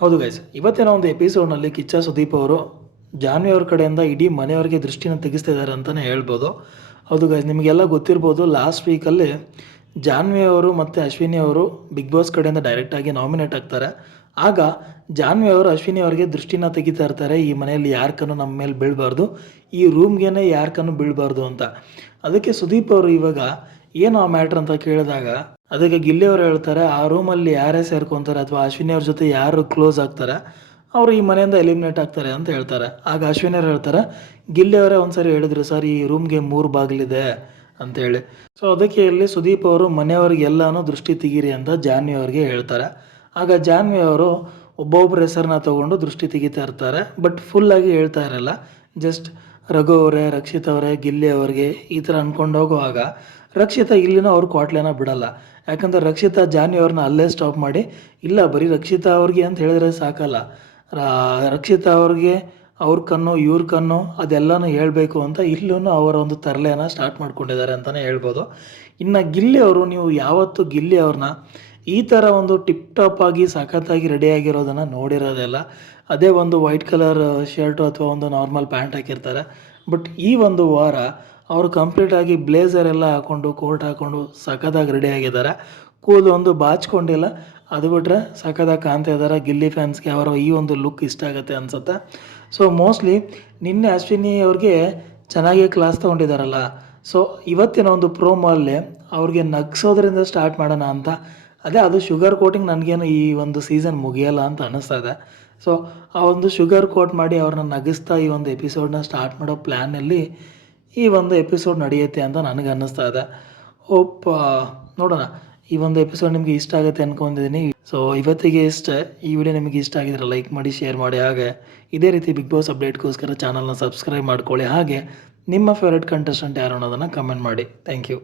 ಹೌದು ಗೈಸ್, ಇವತ್ತಿನ ಒಂದು ಎಪಿಸೋಡ್ನಲ್ಲಿ ಕಿಚ್ಚ ಸುದೀಪ್ ಅವರು ಜಾನ್ವಿ ಅವ್ರ ಕಡೆಯಿಂದ ಇಡೀ ಮನೆಯವರಿಗೆ ದೃಷ್ಟಿನ ತೆಗಿಸ್ತಾ ಇದ್ದಾರೆ ಅಂತಲೇ ಹೇಳ್ಬೋದು. ಹೌದು ಗೈಸ್, ನಿಮಗೆಲ್ಲ ಗೊತ್ತಿರ್ಬೋದು, ಲಾಸ್ಟ್ ವೀಕಲ್ಲಿ ಜಾನ್ವಿ ಅವರು ಮತ್ತು ಅಶ್ವಿನಿ ಅವರು ಬಿಗ್ ಬಾಸ್ ಕಡೆಯಿಂದ ಡೈರೆಕ್ಟಾಗಿ ನಾಮಿನೇಟ್ ಆಗ್ತಾರೆ. ಆಗ ಜಾನ್ವಿ ಅವರು ಅಶ್ವಿನಿ ಅವರಿಗೆ ದೃಷ್ಟಿನ ತೆಗಿತಾ ಇರ್ತಾರೆ, ಈ ಮನೆಯಲ್ಲಿ ಯಾರ ಕಣ್ಣು ನಮ್ಮ ಮೇಲೆ ಬೀಳಬಾರ್ದು, ಈ ರೂಮ್ಗೇನೆ ಯಾರ ಕಣ್ಣು ಬೀಳಬಾರ್ದು ಅಂತ. ಅದಕ್ಕೆ ಸುದೀಪ್ ಅವರು ಇವಾಗ ಏನು ಆ ಮ್ಯಾಟ್ರ್ ಅಂತ ಕೇಳಿದಾಗ ಅದಕ್ಕೆ ಗಿಲ್ಲಿ ಅವರು ಹೇಳ್ತಾರೆ, ಆ ರೂಮಲ್ಲಿ ಯಾರೇ ಸೇರ್ಕೊತಾರೆ ಅಥವಾ ಅಶ್ವಿನಿ ಅವ್ರ ಜೊತೆ ಯಾರು ಕ್ಲೋಸ್ ಆಗ್ತಾರೆ ಅವರು ಈ ಮನೆಯಿಂದ ಎಲಿಮಿನೇಟ್ ಆಗ್ತಾರೆ ಅಂತ ಹೇಳ್ತಾರೆ. ಆಗ ಅಶ್ವಿನಿ ಅವ್ರು ಹೇಳ್ತಾರೆ, ಗಿಲ್ಲಿ ಅವರೇ ಒಂದ್ಸರಿ ಹೇಳಿದ್ರು ಸರ್, ಈ ರೂಮ್ಗೆ 3 ಬಾಗಿಲಿದೆ ಅಂತೇಳಿ. ಸೊ ಅದಕ್ಕೆ ಇಲ್ಲಿ ಸುದೀಪ್ ಅವರು ಮನೆಯವ್ರಿಗೆಲ್ಲನೂ ದೃಷ್ಟಿ ತೆಗೀರಿ ಅಂತ ಜಾನ್ವಿ ಅವ್ರಿಗೆ ಹೇಳ್ತಾರೆ. ಆಗ ಜಾನ್ವಿ ಅವರು ಒಬ್ಬೊಬ್ಬರ ಹೆಸರನ್ನ ತೊಗೊಂಡು ದೃಷ್ಟಿ ತೆಗಿತಾ ಇರ್ತಾರೆ, ಬಟ್ ಫುಲ್ಲಾಗಿ ಹೇಳ್ತಾ ಇರಲ್ಲ. ಜಸ್ಟ್ ರಘು ಅವರೇ, ರಕ್ಷಿತ್ ಅವರೇ, ಗಿಲ್ಲಿ ಅವ್ರಿಗೆ ಈ ಥರ ಅಂದ್ಕೊಂಡು ಹೋಗುವಾಗ ರಕ್ಷಿತಾ ಇಲ್ಲಿನೂ ಅವ್ರ ಕ್ವಾಟ್ಲೇನ ಬಿಡಲ್ಲ. ಯಾಕಂದರೆ ರಕ್ಷಿತಾ ಜಾನ್ವಿ ಅವ್ರನ್ನ ಅಲ್ಲೇ ಸ್ಟಾಪ್ ಮಾಡಿ, ಇಲ್ಲ ಬರೀ ರಕ್ಷಿತಾ ಅವ್ರಿಗೆ ಅಂತ ಹೇಳಿದ್ರೆ ಸಾಕಲ್ಲ, ರಕ್ಷಿತಾ ಅವ್ರಿಗೆ ಅವ್ರ ಕಣ್ಣು ಇವ್ರ ಕಣ್ಣು ಅದೆಲ್ಲನೂ ಹೇಳಬೇಕು ಅಂತ ಇಲ್ಲೂ ಅವರ ಒಂದು ತರಲೆನ ಸ್ಟಾರ್ಟ್ ಮಾಡ್ಕೊಂಡಿದ್ದಾರೆ ಅಂತಲೇ ಹೇಳ್ಬೋದು. ಇನ್ನು ಗಿಲ್ಲಿ ಅವರು, ನೀವು ಯಾವತ್ತೂ ಗಿಲ್ಲಿ ಅವ್ರನ್ನ ಈ ಥರ ಒಂದು ಟಿಪ್ ಟಾಪ್ ಆಗಿ ಸಖತ್ತಾಗಿ ರೆಡಿಯಾಗಿರೋದನ್ನು ನೋಡಿರೋದಿಲ್ಲ. ಅದೇ ಒಂದು ವೈಟ್ ಕಲರ್ ಶರ್ಟು ಅಥವಾ ಒಂದು ನಾರ್ಮಲ್ ಪ್ಯಾಂಟ್ ಹಾಕಿರ್ತಾರೆ. ಬಟ್ ಈ ಒಂದು ವಾರ ಅವರು ಕಂಪ್ಲೀಟಾಗಿ ಬ್ಲೇಸರ್ ಎಲ್ಲ ಹಾಕ್ಕೊಂಡು, ಕೋಟ್ ಹಾಕ್ಕೊಂಡು ಸಖತ್ತಾಗಿ ರೆಡಿಯಾಗಿದ್ದಾರೆ. ಕೂದಲು ಒಂದು ಬಾಚ್ಕೊಂಡಿಲ್ಲ, ಅದು ಬಿಟ್ಟರೆ ಸಖತ್ತಾಗಿ ಕಾಣ್ತಾ ಇದ್ದಾರೆ. ಗಿಲ್ಲಿ ಫ್ಯಾನ್ಸ್ಗೆ ಅವರ ಈ ಒಂದು ಲುಕ್ ಇಷ್ಟ ಆಗುತ್ತೆ ಅನಿಸುತ್ತೆ. ಸೊ ಮೋಸ್ಟ್ಲಿ ನಿನ್ನೆ ಅಶ್ವಿನಿ ಅವ್ರಿಗೆ ಚೆನ್ನಾಗಿ ಕ್ಲಾಸ್ ತೊಗೊಂಡಿದ್ದಾರಲ್ಲ, ಸೊ ಇವತ್ತಿನ ಒಂದು ಪ್ರೋಮೋ ಅಲ್ಲಿ ಅವ್ರಿಗೆ ನಗ್ಸೋದ್ರಿಂದ ಸ್ಟಾರ್ಟ್ ಮಾಡೋಣ ಅಂತ. ಅದೇ ಅದು ಶುಗರ್ ಕೋಟಿಂಗ್ ನನಗೇನು ಈ ಒಂದು ಸೀಸನ್ ಮುಗಿಯಲ್ಲ ಅಂತ ಅನ್ನಿಸ್ತಾ ಇದೆ. ಸೊ ಆ ಒಂದು ಶುಗರ್ ಕೋಟ್ ಮಾಡಿ ಅವ್ರನ್ನ ನಗಿಸ್ತಾ ಈ ಒಂದು ಎಪಿಸೋಡ್ನ ಸ್ಟಾರ್ಟ್ ಮಾಡೋ ಪ್ಲ್ಯಾನಲ್ಲಿ ಈ ಒಂದು ಎಪಿಸೋಡ್ ನಡೆಯುತ್ತೆ ಅಂತ ನನಗೆ ಅನ್ನಿಸ್ತಾ ಇದೆ. ಹೋಪ್ ನೋಡೋಣ. ಈ ಒಂದು ಎಪಿಸೋಡ್ ನಿಮಗೆ ಇಷ್ಟ ಆಗುತ್ತೆ ಅಂದ್ಕೊಂಡಿದ್ದೀನಿ. ಸೊ ಇವತ್ತಿಗೆ ಇಷ್ಟೇ. ಈ ವಿಡಿಯೋ ನಿಮಗೆ ಇಷ್ಟ ಆಗಿದ್ರೆ ಲೈಕ್ ಮಾಡಿ, ಶೇರ್ ಮಾಡಿ. ಹಾಗೆ ಇದೇ ರೀತಿ ಬಿಗ್ ಬಾಸ್ ಅಪ್ಡೇಟ್ಗೋಸ್ಕರ ಚಾನಲ್ನ ಸಬ್ಸ್ಕ್ರೈಬ್ ಮಾಡ್ಕೊಳ್ಳಿ. ಹಾಗೆ ನಿಮ್ಮ ಫೇವ್ರೆಟ್ ಕಂಟೆಸ್ಟೆಂಟ್ ಯಾರು ಅನ್ನೋದನ್ನು ಕಮೆಂಟ್ ಮಾಡಿ. Thank you.